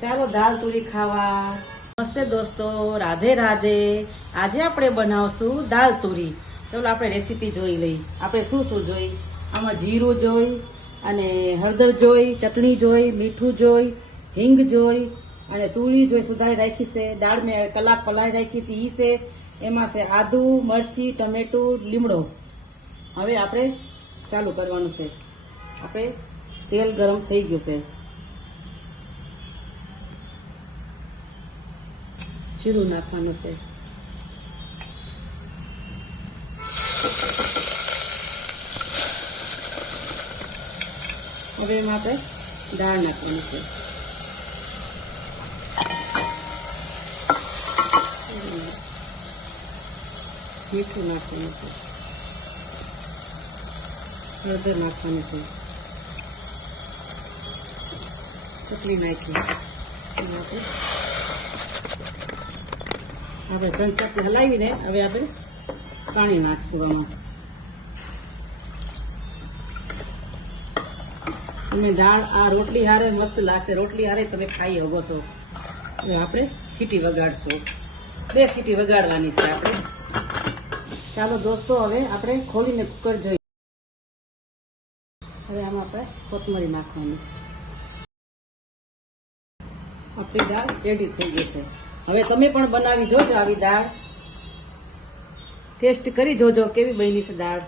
ચાલો દાલ તુરી ખાવા. નમસ્તે દોસ્તો, રાધે રાધે. આજે આપણે બનાવશું દાલ તુરી. ચાલો આપણે રેસીપી જોઈ લઈ. આપણે શું શું જોઈ? આમાં જીરું જોઈ, અને હળદર જોઈ, ચટણી જોઈ, મીઠું જોઈ, હિંગ જોઈ, અને તુરી જોઈ સુધારી રાખી છે. દાળ મેં કલાક પલાળી રાખી હતી ઈ છે. એમાં છે આદુ, મરચી, ટમેટું, લીમડો. હવે આપણે ચાલુ કરવાનું છે. આપણે તેલ ગરમ થઈ ગયું છે. જીરું નાખવાનું છે. હવે એમાં આપણે દાળ નાખવાની છે. મીઠું નાખવાનું છે. હળદર નાખવાનું છે. ચટણી નાખી આપણે ચમચાથી હલાવીને હવે આપણે પાણી નાખશું આમાં. તમે દાળ આ રોટલી હારે મસ્ત લાગશે. રોટલી હારે તમે ખાઈ શકો છો. હવે આપણે સીટી વગાડશું. 2 સીટી વગાડવાની છે આપણે. ચાલો દોસ્તો, હવે આપણે ખોલીને કુકર જોઈએ. હવે આમાં આપણે કોથમરી નાખવાની. આપણી દાળ રેડી થઈ ગઈ છે. હવે તમે પણ બનાવી જોજો આવી દાળ. ટેસ્ટ કરી જોજો કેવી બની છે દાળ.